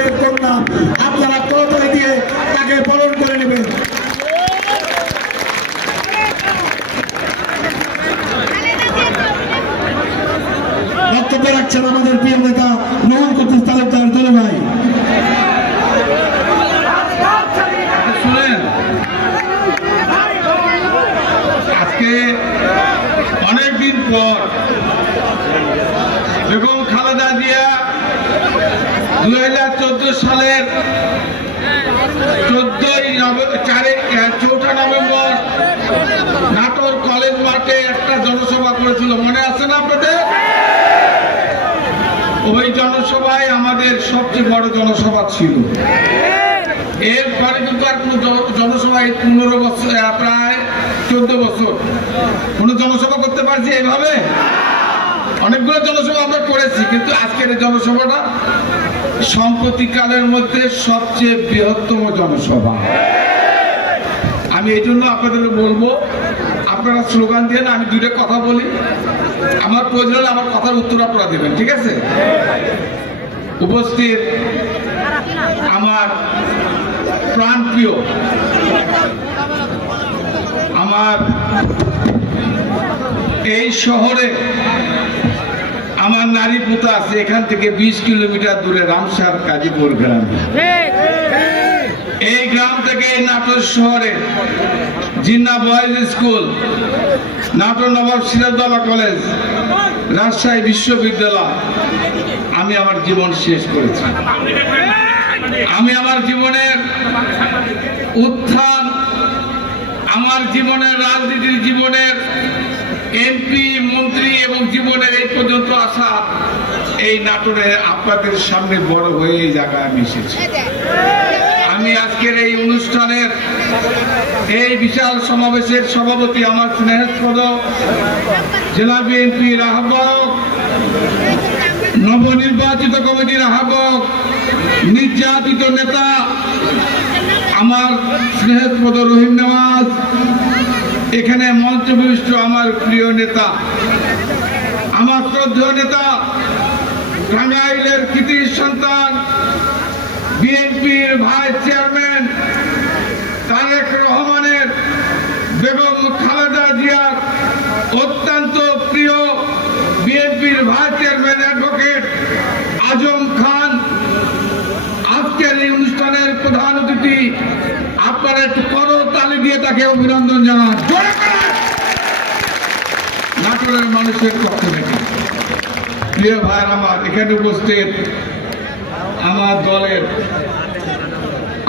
রক্তের কন্যা, আপনারা করতালি দিয়ে তাকে বরণ করে নেবেন। বক্তব্য রাখছেন আমাদের প্রিয় নেতা নূর কুদ্দুস তালুকদার দুলু ভাই। আজকে অনেকদিন পর বেগম খালেদা জিয়া 2014 সালের 4 নভেম্বর নাটোর কলেজ মাঠে একটা জনসভা করেছিল, মনে আছে না আপনাদের? ওই জনসভায় আমাদের সবচেয়ে বড় জনসভা ছিল। এরপরে কিন্তু আর কোন জনসভায় 15 বছর, প্রায় 14 বছর কোন জনসভা করতে পারছি এইভাবে? অনেকগুলো জনসভা আমরা করেছি, কিন্তু আজকের এই জনসভাটা সাম্প্রতিককালের মধ্যে সবচেয়ে বৃহত্তম জনসভা। আমি এই জন্য আপনাদের বলবো, আপনারা স্লোগান দিয়ে না, আমি দুইটা কথা বলি, আমার প্রয়োজন হলে আমার কথার উত্তর আপনারা দেবেন, ঠিক আছে? উপস্থিত আমার প্রাণপ্রিয়, আমার এই শহরে আমার নারী পুতা আছে, এখান থেকে 20 কিলোমিটার দূরে রামসার কাজীপুর গ্রাম। এই গ্রাম থেকে নাটোর শহরে জিন্না বয়েজ স্কুল, নাটোর নবাব সিরাজউদ্দৌলা কলেজ, রাজশাহী বিশ্ববিদ্যালয় আমি আমার জীবন শেষ করেছি। আমি আমার জীবনের উত্থান, আমার জীবনের রাজনীতির জীবনের এমপি, মন্ত্রী এবং জীবনের এই পর্যন্ত আসা এই নাটোরে আপনাদের সামনে বড় হয়ে এই জায়গায় আমি এসেছি। আমি আজকের এই অনুষ্ঠানের এই বিশাল সমাবেশের সভাপতি, আমার স্নেহস্পদ জেলা বিএনপির আহ্বায়ক, নবনির্বাচিত কমিটির আহ্বায়ক, নির্যাতিত নেতা আমার স্নেহস্পদ রহিম নেওয়াজ, এখানে মঞ্চবিষ্ট আমার প্রিয় নেতা, আমার শ্রদ্ধেয় নেতা, টাঙ্গাইলের কৃতির সন্তান, বিএনপির ভাইস চেয়ারম্যান তারেক রহমানের বেগম খালেদা জিয়ার অত্যন্ত প্রিয় বিএনপির vice chairman advocate Azam Khan, আজকের এই অনুষ্ঠানের প্রধান অতিথি, আপনারা একটু করতালি দিয়ে তাকে অভিনন্দন জানান নাটোরের মানুষের পক্ষ থেকে। প্রিয় ভাই আমার, এখানে উপস্থিত আমার দলের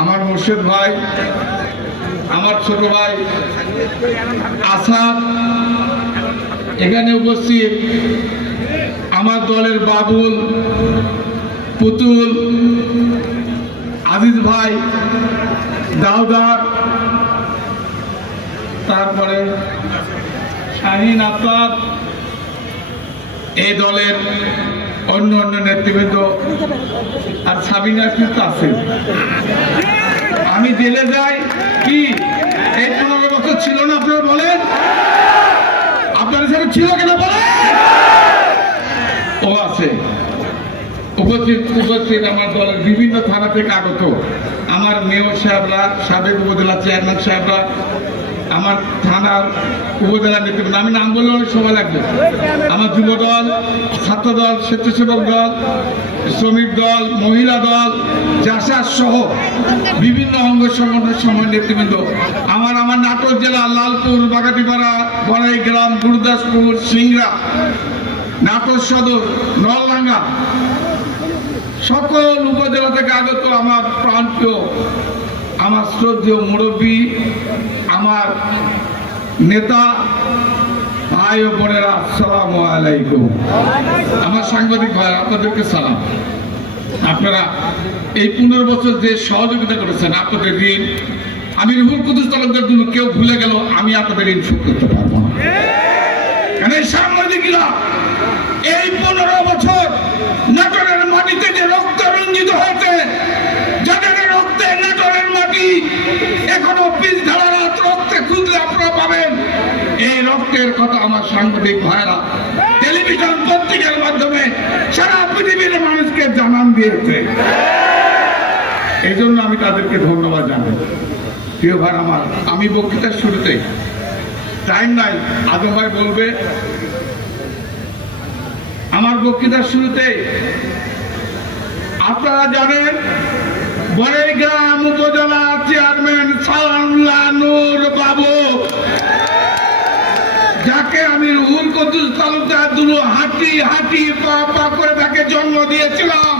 আমার মুর্শিদ ভাই, আমার ছোট ভাই আসাদ, এখানে উপস্থিত আমার দলের বাবুল, পুতুল, আজিজ ভাই, দাউদার, তারপরে শাহিন আফতাব, এই দলের অন্য অন্য নেতৃবৃন্দ, আর সাবিনা কিন্তু আছে। আমি জেলে যাই কি এই 15 বছর ছিল না? আপনারা বলেন, আপনাদের সাথে ছিল কিনা বলেন? ও আছে। উপস্থিত আমার দলের বিভিন্ন থানা থেকে আগত আমার মেয়র সাহেবরা, সাবেক উপজেলা চেয়ারম্যান সাহেবরা, আমার থানার উপজেলা নেতৃবৃন্দ, আমি নাম বললে অনেক সময় লাগবে, আমার যুব দল, ছাত্র দল, স্বেচ্ছাসেবক দল, শ্রমিক দল, মহিলা দল, জাসার সহ বিভিন্ন অঙ্গ সংগঠনের সময় নেতৃবৃন্দ, আমার নাটোর জেলা লালপুর, বাগাতিপাড়া, বড়াইগ্রাম, গুরুদাসপুর, সিংড়া, নাটোর সদর, নলডাঙ্গা, সকল উপজেলা থেকে আগত আমার প্রান্তীয়, আমার শ্রদ্ধেয় মুরব্বী, আমার নেতা, ভাই ও বোনেরা, আসসালামু আলাইকুম। আমার সাংবাদিক ভাই, আপনাদেরকে সালাম। আপনারা এই 15 বছর যে সহযোগিতা করেছেন, আপনাদের ঋণ আমি রুহুল কুদ্দুস তালুকদার দুলু কেউ ভুলে গেল, আমি আপনাদের ঋণ শোধ করতে পারবো না। কারণ এই সাংবাদিকরা এই 15 বছর নাটোরের মাটিতে যে রক্ত রঞ্জিত হয়েছে, যাদের রক্তে নাটোরের মাটি এখনো পিচ ঢালা রাত, রক্তে খুঁজলে আপনারা পাবেন। এই রক্তের কথা আমার সাংবাদিক ভাইরা টেলিভিশন, পত্রিকার মাধ্যমে সারা পৃথিবীর মানুষকে জানান দিয়েছে। এই জন্য আমি তাদেরকে ধন্যবাদ জানাই। প্রিয় ভাই আমার, আমি বক্তৃতার শুরুতে টাইম নাই, আদম ভাই বলবে, আমার বক্তৃতার শুরুতে আপনারা জানেন বড়াইগ্রাম উপজেলা চেয়ারম্যান সালাউল্লাহ নূর বাবু, যাকে আমি রুহুল কুদ্দুস তালুকদার দুলো হাঁটি হাঁটি পা পা করে তাকে জন্ম দিয়েছিলাম,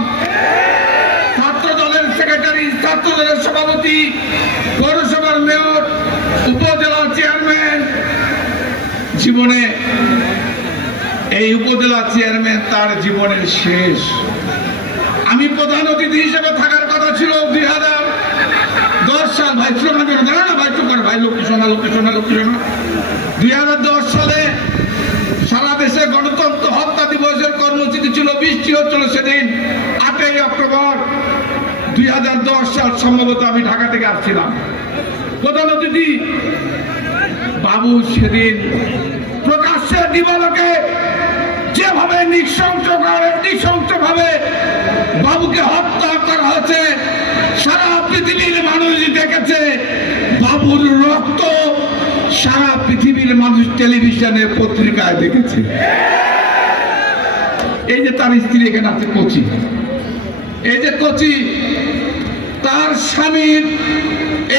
ছাত্র দলের সেক্রেটারি, ছাত্র দলের সভাপতি, পৌরসভার মেয়র, উপজেলা চেয়ারম্যান, জীবনে এই উপজেলা চেয়ারম্যান তার জীবনের শেষ। আমি প্রধান অতিথি হিসেবে থাকার কথা ছিল 2010 সাল, ভাই ছিল না কেন জানা না, ভাই চুপ করে, ভাই লক্ষ্মী সোনা 2010 সালে সারা দেশে গণতন্ত্র হত্যা দিবসের কর্মসূচি ছিল, বৃষ্টি হচ্ছিল সেদিন 8ই অক্টোবর 2010 সাল, সম্ভবত আমি ঢাকা থেকে আসছিলাম। প্রধান অতিথি বাবু সেদিন প্রকাশ্যে দিবালোকে যেভাবে নৃশংসভাবে বাবুকে হত্যা করা হয়েছে, সারা পৃথিবীর মানুষ দেখেছে। বাবুর রক্ত সারা পৃথিবীর মানুষ টেলিভিশনে পত্রিকায় দেখেছে। এই যে তার স্ত্রী এখানে আছে কোচি, এই যে কোচি, তার স্বামীর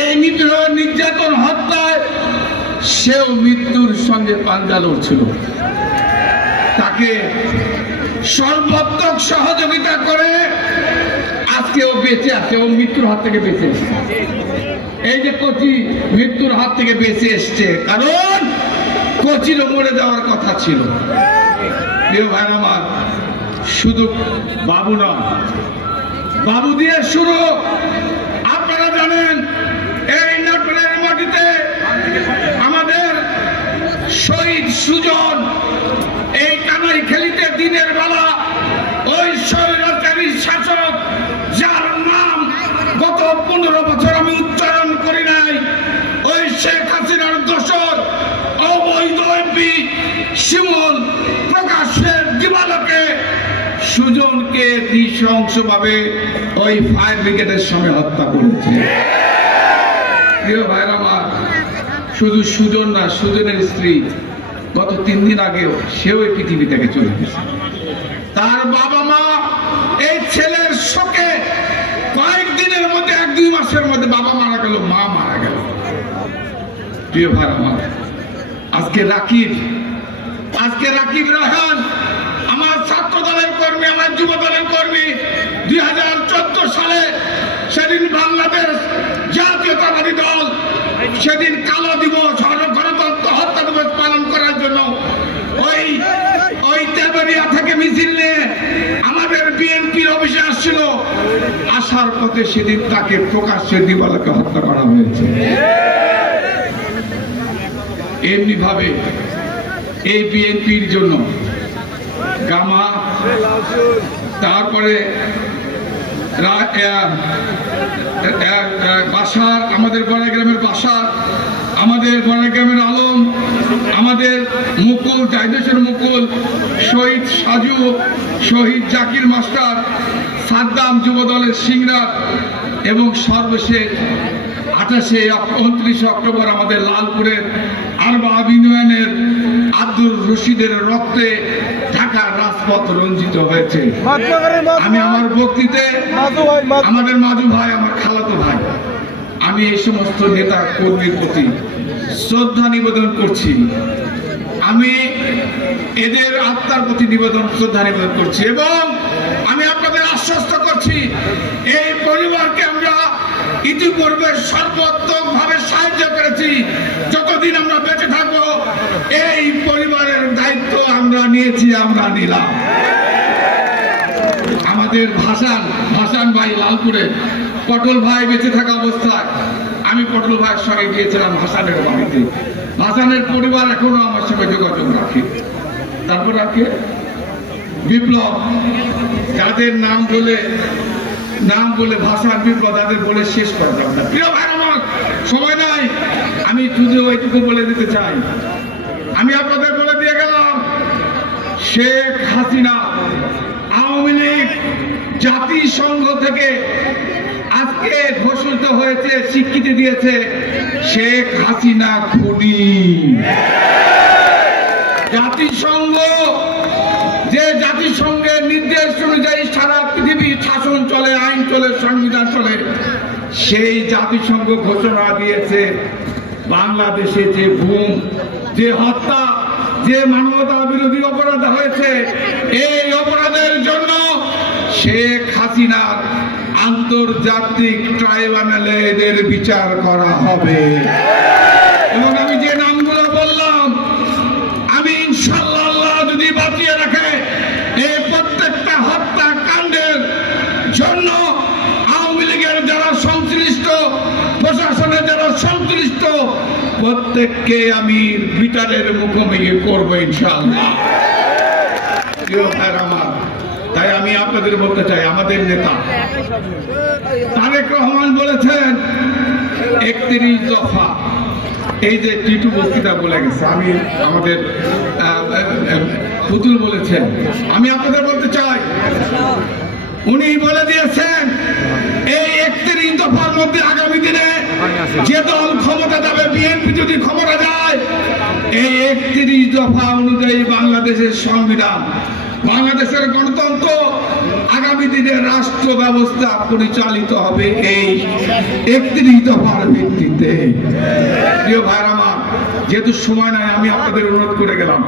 এই নিপীড়ন নির্যাতন হত্যায় সেও মৃত্যুর সঙ্গে পাঞ্জা লড়ছিল। তাকে সর্বাত্মক সহযোগিতা করে আজকে ও বেঁচে আছে, ও মৃত্যুর হাত থেকে বেঁচে এসছে। এই যে কোচি মৃত্যুর হাত থেকে বেঁচে এসছে, কারণ কোচিরও মরে যাওয়ার কথা ছিল। প্রিয় ভাই আমার, শুধু বাবু নয়, বাবু দিয়ে শুরু। আপনারা জানেন এই নাটোরের মাটিতে আমাদের শহীদ সুজন, এই কানাই খেলিতে দিনের বেলা ওই স্বৈরাচারী শাসক, যার নাম গত 15 বছর আমি উচ্চারণ করি নাই, ওই শেখ হাসিনার দোসর অবৈধ এমপি শিমুল প্রকাশের দিবালোকে সুজনকে নৃশংসভাবে ওই ফায়ার ব্রিগেডের সঙ্গে হত্যা করেছে। প্রিয় ভাইরা আমার, শুধু সুজন না, সুজনের স্ত্রী গত 3 দিন আগেও সেও এই পৃথিবী থেকে চলে গেছে। তার বাবা মা এই ছেলের শোকে কয়েকদিনের মধ্যে, 1-2 মাসের মধ্যে বাবা মারা গেল, মা মারা গেল। প্রিয় ভাই আমার, আজকে রাকিব রায়হান আমার ছাত্র দলের কর্মী, আমার যুব দলের কর্মী, 2014 সালে সেদিন বাংলাদেশ জাতীয়তাবাদী দল সেদিন কালো দিবস, গণতন্ত্র হত্যা দিবস পালন করার জন্য ওই তেবাড়িয়া থেকে মিছিল নিয়ে আমাদের বিএনপির অফিসে আসছিল। আসার পথে সেদিন তাকে প্রকাশ্যে দিবালোকে হত্যা করা হয়েছে। এমনি ভাবে এই বিএনপির জন্য গামা, তারপরে বাসার, আমাদের বড়াইগ্রামের বাসার, আমাদের বড়াইগ্রামের আলম, আমাদের মুকুল, জাহিদেশের মুকুল, শহীদ সাজু, শহীদ জাকির মাস্টার, সাদ্দাম যুব দলের সিংরা, এবং সর্বশেষ 29 অক্টোবর আমাদের লালপুরের আরবা ইউনিয়নের আব্দুল রশিদের রক্তে ঢাকার রাজপথ রঞ্জিত হয়েছে। আমি আমার বক্তৃতায় আমাদের মাজু ভাই, আমার খালাতো ভাই, আমি এই সমস্ত নেতা কর্মীর প্রতি শ্রদ্ধা নিবেদন করছি। আমি এদের আত্মার প্রতি শ্রদ্ধা নিবেদন করছি, এবং আমি আপনাদের আশ্বস্ত করছি এই পরিবারকে আমরা ইতিপূর্বে সর্বোত্তমভাবে সাহায্য করেছি। যতদিন আমরা বেঁচে থাকবো এই পরিবারের দায়িত্ব আমরা নিয়েছি, আমরা নিলাম। আমাদের ভাসান ভাই লালপুরে, পটল ভাই বেঁচে থাকা অবস্থায় আমি পটল ভাইয়ের সঙ্গে গিয়েছিলাম ভাসানের বাড়িতে। ভাসানের পরিবার এখনো আমার সঙ্গে যোগাযোগ রাখে। তারপর রাখে বিপ্লব, যাদের নাম বলে ভাষার বিপ্লব, তাদের বলে শেষ করা যাবে না। প্রিয় ভাই আমার, সময় নাই, আমি শুধু ওইটুকু বলে দিতে চাই। আমি আপনাদের বলে দিয়ে গেলাম, শেখ হাসিনা, আওয়ামী লীগ, জাতিসংঘ থেকে আজকে আজকে ঘোষিত হয়েছে, স্বীকৃতি দিয়েছে শেখ হাসিনা খুনি। জাতিসংঘ, যে জাতিসংঘের নির্দেশ অনুযায়ী সারা পৃথিবী শাসন চলে, আইন চলে, সংবিধান চলে, সেই জাতিসংঘ ঘোষণা দিয়েছে বাংলাদেশে যে গুম, যে হত্যা, যে মানবতা বিরোধী অপরাধ হয়েছে, এই অপরাধের জন্য শেখ হাসিনার আন্তর্জাতিক ট্রাইব্যুনালে এদের বিচার করা হবে। এবং আমি যে নামগুলো বললাম, আমি ইনশাআল্লাহ আল্লাহ যদি বাঁচিয়ে রাখে, এই প্রত্যেকটা হত্যাকাণ্ডের জন্য আওয়ামী লীগের যারা সংশ্লিষ্ট, প্রশাসনের যারা সংশ্লিষ্ট, প্রত্যেককে আমি বিচারের মুখোমুখি করবো ইনশাআল্লাহ। আমার তাই আমি আপনাদের বলতে চাই, আমাদের নেতা তারেক রহমান বলেছেন 31 দফা, এই যে টিটু বক্তৃতা বলে গেছে, আমি আমাদের পুতুল বলেছেন, আমি আপনাদের বলতে চাই, উনি বলে দিয়েছেন এই 31 দফার মধ্যে আগামী দিনে যে দল ক্ষমতা যাবে, বিএনপি যদি ক্ষমতা যায়, এই 31 দফা অনুযায়ী বাংলাদেশের সংবিধান, বাংলাদেশের গণতন্ত্র, আগামী দিনে রাষ্ট্র ব্যবস্থা পরিচালিত হবে এই 31 দফার ভিত্তিতে। প্রিয় ভাইরা আমার, যেহেতু সময় নাই, আমি আপনাদের অনুরোধ করে গেলাম,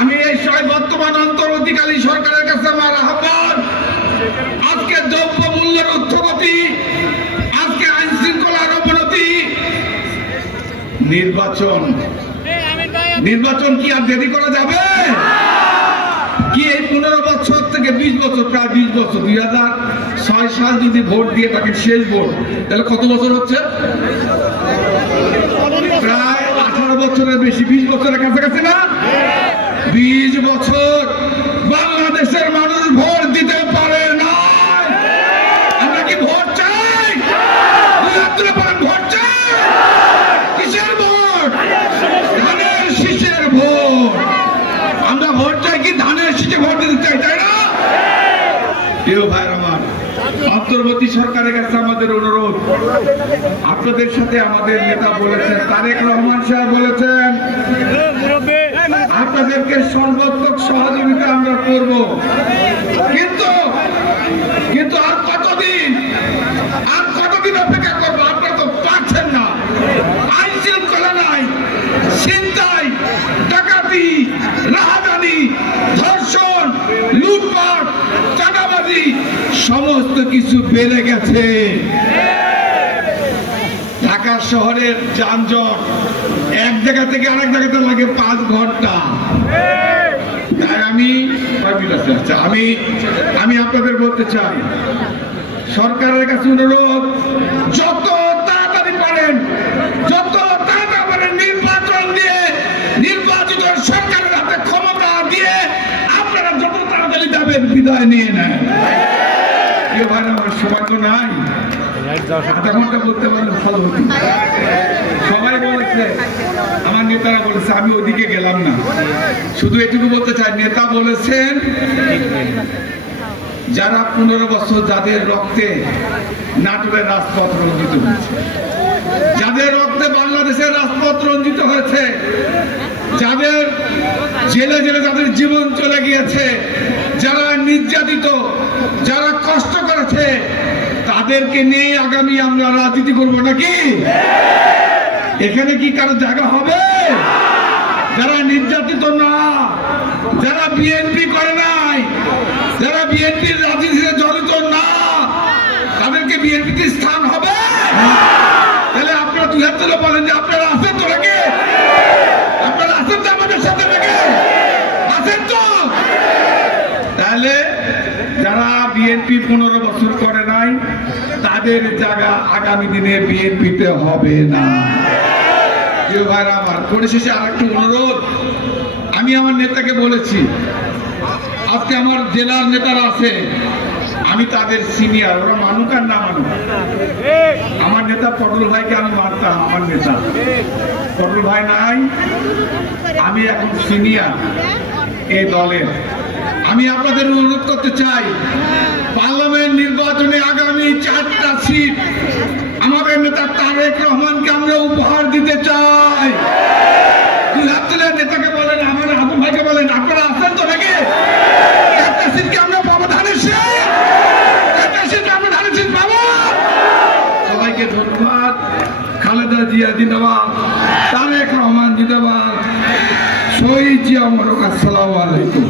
আমি এই বর্তমান অন্তর্বর্তীকালীন সরকারের কাছে আমার আহ্বান, আজকে দ্রব্য মূল্যের ঊর্ধ্বগতি, আজকে আইন শৃঙ্খলার অবনতি, নির্বাচন কি আর দেরি করা যাবে? কি এই 15 বছর থেকে 20 বছর, প্রায় 20 বছর, 2006 সাল যদি ভোট দিয়ে থাকেন, শেষ ভোট, তাহলে কত বছর হচ্ছে? প্রায় 18 বছরের বেশি, 20 বছরের কাছাকাছি না? 20 বছর বাংলাদেশের মানুষ ভোট দিতে পারে না। আমরা কি ভোট চাই? ভোট চাই? কিসের ভোট? ধানের শীষের ভোট। আমরা ভোট চাই কি ধানের শীষে ভোট দিতে চাই, তাই না? প্রিয় ভাই আমার, অন্তর্বর্তী সরকারের কাছে আমাদের অনুরোধ, আপনাদের সাথে আমাদের নেতা বলেছেন, তারেক রহমান সাহেব বলেছেন, আপনাদেরকে সর্বাত্মক সহযোগিতা আমরা করব, কিন্তু আর কতদিন অপেক্ষা করবো? আপনারা তো পারছেন না, আইন শৃঙ্খলা নাই, ছিনতাই, ডাকাতি, রাহাজানি, ধর্ষণ, লুটপাট, চাঁদাবাজি, সমস্ত কিছু বেড়ে গেছে। ঢাকা শহরের যানজট এক জায়গা থেকে আরেক জায়গাতে লাগে 5 ঘন্টা। তাই আমি আপনাদের বলতে চাই, সরকারের কাছে অনুরোধ, যত তাড়াতাড়ি পারেন নির্বাচন দিয়ে, নির্বাচিত সরকারের হাতে ক্ষমতা দিয়ে আপনারা যত তাড়াতাড়ি যাবেন, বিদায় নিয়ে নেন। আমার সময় তো নাই, আধা ঘন্টা বলতে পারলে ভালো হতো। সবাই বলেছে, আমার নেতারা বলেছে, আমি ওইদিকে গেলাম না, শুধু এটুকু বলতে চাই, নেতা বলেছেন যারা 15 বছর, যাদের রক্তে নাটোরের রাজপথ রঞ্জিত হয়েছে, যাদের রক্তে বাংলাদেশের রাজপথ রঞ্জিত হয়েছে, যাদের জেলে যাদের জীবন চলে গিয়েছে, যারা নির্যাতিত, যারা কষ্ট করেছে, তাদেরকে নিয়ে আগামী আমরা রাজনীতি করবো নাকি? এখানে কি কারো জায়গা হবে? যারা নির্যাতিত না, যারা বিএনপি করে নাই, যারা বিএনপির রাজনীতিতে জড়িত না, তাদেরকে বিএনপিতে স্থান হবে? তাহলে আপনারা 2 হাত তুলে বলেন যে আপনারা আছেন তো নাকি? আপনারা আছেন তো আমাদের সাথে নাকি? আছেন তো? তাহলে যারা বিএনপি 15 বছর করে নাই, তাদের জায়গা আগামী দিনে বিএনপিতে হবে না। প্রিয় ভাইরা আমার, পরিশেষে আর একটু অনুরোধ, আমি আমার নেতাকে বলেছি, আজকে আমার জেলার নেতারা আছে, আমি তাদের সিনিয়র, ওরা মানুক আর না মানুক। আমার নেতা পটল ভাইকে আমি মানতাম, আমার নেতা পটল ভাই নাই, আমি এখন সিনিয়র এই দলের। আমি আপনাদের অনুরোধ করতে চাই, পার্লামেন্ট নির্বাচনে আগামী 4টা সিট আমাদের নেতা তারেক রহমানকে আমরা উপহার দিতে চাই। নেতাকে বলেন, আমার আবু ভাইকে বলেন, আপনারা আছেন তো নাকি? একটা সিটকে আমরা পাবো, ধানের শীষ, একটা সিট আমরা ধানের শীষ পাবো। সবাইকে ধন্যবাদ। খালেদা জিয়া জিন্দাবাদ, তারেক রহমান জিন্দাবাদ, শহীদ জিয়া মোবারক। আসসালামু আলাইকুম।